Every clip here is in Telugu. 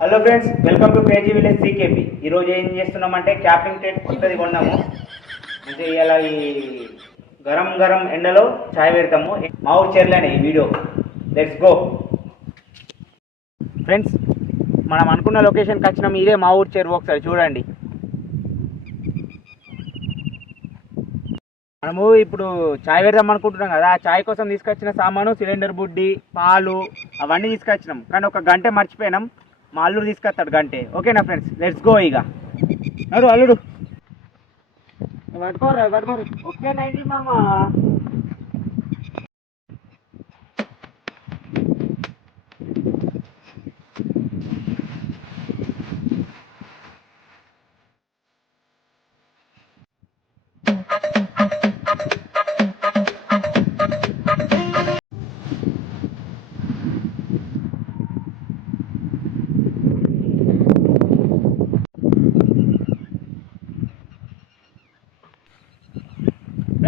Hello friends welcome to KG village CKP ఈరోజు ఏం చేస్తున్నామంటే క్యాపింగ్ టెంట్ కొత్తది కొన్నాము. అంటే ఇలా ఈ గరం గరం ఎండలో చాయ్ పెడతాము. మా ఊరు చేరలేని ఈ వీడియో. లెట్స్ గో ఫ్రెండ్స్ మనం అనుకున్న లొకేషన్కి వచ్చినాం. ఇదే మా ఊరు చెరువు ఒకసారి చూడండి. మనము ఇప్పుడు చాయ్ పెడదాం అనుకుంటున్నాం కదా. ఆ చాయ్ కోసం తీసుకొచ్చిన సామాను సిలిండర్ బుడ్డి పాలు అవన్నీ తీసుకొచ్చినాం. కానీ ఒక గంట మర్చిపోయినాం. మా అల్లుడు తీసుకొస్తాడు గంటే. ఓకేనా ఫ్రెండ్స్? లెట్స్ గో ఇక. నడు అల్లుడు. పట్టుకోరా పట్టుకోరు. ఓకే నైన్టీ మామ.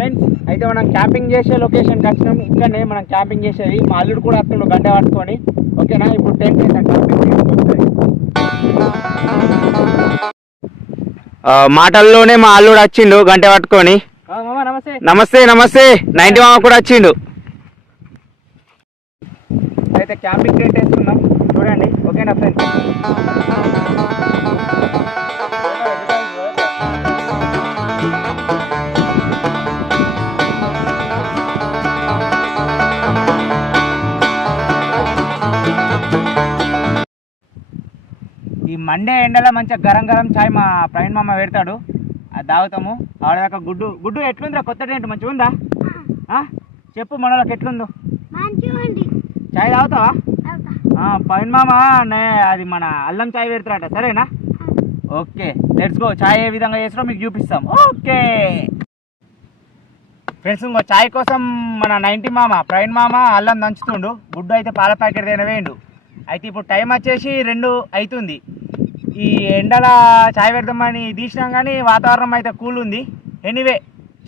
ఫ్రెండ్స్ అయితే మనం క్యాంపింగ్ చేసే లొకేషన్కి వచ్చినాం ఇక్కడనే మనం క్యాంపింగ్ చేసేది. మా అల్లుడు కూడా వస్తుండు గంట పట్టుకొని. ఓకేనా? ఇప్పుడు టెంట్ వేసాం క్యాంపింగ్ మాటల్లోనే మా అల్లుడు వచ్చిండు గంట పట్టుకొని. నమస్తే. నమస్తే నమస్తే. నైన్టీ మామ కూడా వచ్చిండు. అయితే క్యాంపింగ్ టెంట్ వేసుకున్నాం చూడండి. ఓకేనా ఫ్రెండ్స్? మండే ఎండలో మంచిగా గరం గరం చాయ్ మా ప్రవీణ్ మామ పెడతాడు. అది తాగుతాము ఆడదాకా గుడ్డు గుడ్డు ఎట్లుందిరా? కొత్త టెంట్ మంచిగా ఉందా? చెప్పు మనలోకి ఎట్లుందో. చాయ్ తాగుతావా? ప్రవీణ్ మామ నే అది మన అల్లం చాయ్ పెడతాడట. సరేనా? ఓకే. Let's go. చాయ్ ఏ విధంగా చేసినా మీకు చూపిస్తాం. ఓకే. ఫ్రెండ్స్ ఇంకో చాయ్ కోసం మన నైంటీ మామ ప్రవీణ్ మామ అల్లం దంచుతుండు. గుడ్డు అయితే పాల ప్యాకెట్ తినవేయండు అయితే ఇప్పుడు టైం వచ్చేసి రెండు అవుతుంది ఈ ఎండల చాయ్ పెడదామని తీసినాం కానీ వాతావరణం అయితే కూల్ ఉంది. ఎనీవే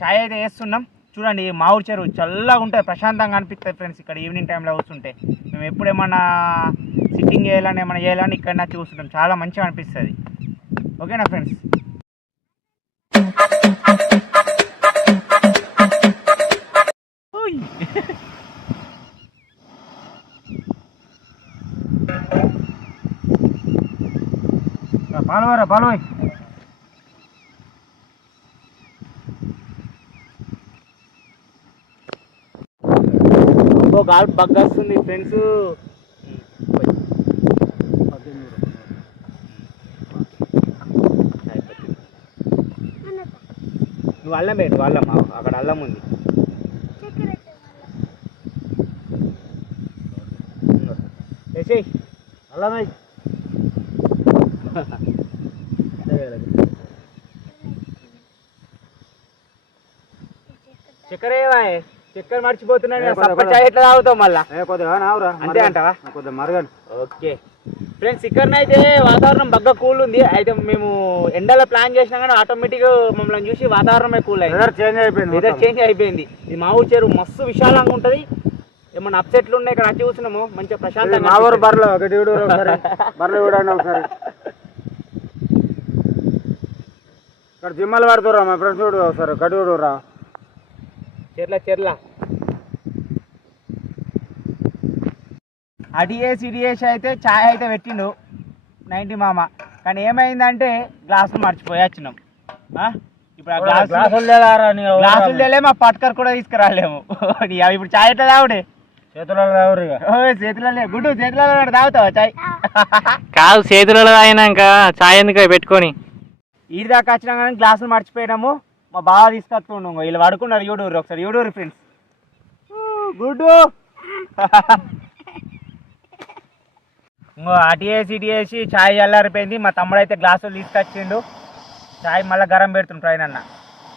చాయ్ అయితే వేస్తున్నాం. చూడండి మా చెరువు చల్లగా ఉంటుంది ప్రశాంతంగా అనిపిస్తుంది ఫ్రెండ్స్ ఇక్కడ ఈవినింగ్ టైంలో వస్తుంటే మేము ఎప్పుడేమన్నా సిట్టింగ్ చేయాలని ఏమన్నా చేయాలని ఇక్కడ నచ్చి చాలా మంచిగా అనిపిస్తుంది. ఓకేనా ఫ్రెండ్స్ పాల్వరా పాల్వయ్ ఓ గాలి బగ్గస్తుంది ఫ్రెండ్స్. నువ్వు అల్లం పెట్టు అల్లం అక్కడ అల్లం ఉంది. చక్కెర వేసేయ్ చక్కెర ఏవాయ్ చక్కెర మర్చిపోతున్నాను సప్ప చాయ్ ఎట్లా తాగుతావు మళ్ళా? కొద్దిగా అంతే అంటావా? కొద్దిగా మరగండి ఓకే. ఫ్రెండ్స్ ఇక్కడనైతే వాతావరణం బాగా కూల్ ఉంది. అయితే మేము ఎండలో ప్లాన్ చేసినా కానీ ఆటోమేటిక్ మమ్మల్ని చూసి వాతావరణమే కూల్ అయింది. వెదర్ చేంజ్ అయిపోయింది వెదర్. చేంజ్ అయిపోయింది. ఈ మా ఊరు చెరువు మస్తు విశాలంగా ఉంటది. ఏమన్నా అప్సెట్లు ఉన్నాయి ఇక్కడ వచ్చి కూర్చున్నాము. మంచిగా ఇది ప్రశాంతంగా మా ఊరు. బర్రెలు ఒకటి బర్రెలు చూడండి ఒకసారి. ఇక్కడ జిమ్మలు పడుతురా మా ఫ్రెండ్స్ చూడు ఒకసారి కటి చూడురా చెర్ల చెర్ల. అడియేసి ఇడియేసి అయితే ఛాయ్ అయితే పెట్టిండు నైన్టీ మామ. కానీ ఏమైందంటే గ్లాసులు మర్చిపోయి వచ్చినాం. ఆ? ఇప్పుడు ఆ గ్లాసులు గ్లాసులు లేదారా నీ ఎవరు? గ్లాసులు లేలే మా పట్కర్ కూడా తీసుకురాలేము. నీ అవి ఇప్పుడు ఛాయ్ ఎట్లా తాగుడే? చేతులలో ఎవరు ఇక. ఓ చేతిలో లే గుడ్డు చేతిలో పెట్టి తాగుతావా ఛాయ్ కాదు చేతులలో అయినాక చాయ్ ఎందుకు పెట్టుకొని? ఈ దాకా వచ్చినా కానీ గ్లాసులు మర్చిపోయినాము మా బాగా తీసుకొస్తుండు ఇంకో. వీళ్ళు పడుకున్నారు యూడూరు ఒకసారి. యూడూరు ఫ్రెండ్స్ గుడ్డు. ఇంకో అటు వేసి ఇటు వేసి ఛాయ్ చల్లారిపోయింది మా తమ్ముడు అయితే గ్లాసులు తీసుకొచ్చిండు. ఛాయ్ మళ్ళీ గరం పెడుతుంటారు ఆయన అన్న.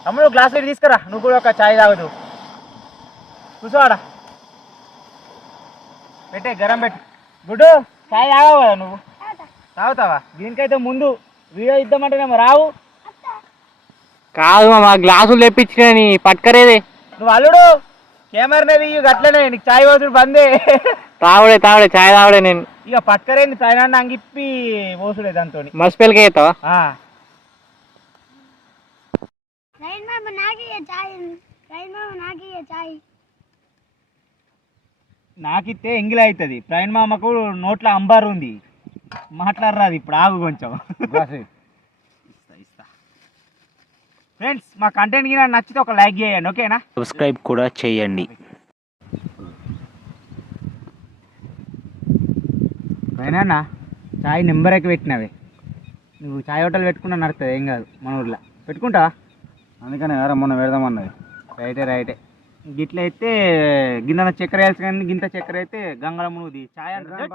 తమ్ముడు గ్లాసులు తీసుకురా. నువ్వు కూడా ఒక ఛాయ్ తాగుదు కూర్చోవాడా? పెట్టే గరం పెట్టు. గుడ్డు ఛాయ్ తాగావు నువ్వు? తాగుతావా? దీనికైతే ముందు వీడియో ఇద్దామంటేనేమో రావు. కాదు మా గ్లాసులు తెప్పించిన నీ పట్టుకరేదే నువ్వు అల్లుడు కెమెరా తీయు అట్లనే నీకు చాయ్ పోతుడు బందే తాగుడే తాగుడే చాయ్ తాగుడే నేను. ఇక పట్టుకరేంది పైన అంగిప్పి పోసుడే దాంతో మసిపెలికి అవుతావా చాయ్ చాయ్. నాకిస్తే ఎంగిల్ అవుతుంది ప్రయాణ మామకు నోట్లో అంబార్ ఉంది మాట్లాడరాదు ఇప్పుడు ఆగు కొంచెం. ఫ్రెండ్స్ మా కంటెంట్ గిన నచ్చితే ఒక లైక్ చేయండి ఓకేనా సబ్స్క్రైబ్ కూడా చేయండి. పైన చాయ్ నెంబర్ ఎక్కి పెట్టినవే. నువ్వు చాయ్ హోటల్ పెట్టుకున్నా నడుతుంది ఏం కాదు మన ఊర్లో. పెట్టుకుంటావా? అందుకనే ఎవరా మొన్న పెడదామన్నది. రైటే రైటే. గిట్ల అయితే గిన్నె చక్కెర వేయాల్సి కానీ గింత చక్కెర అయితే గంగళమ్మ నువ్వు చాయ్ అంటే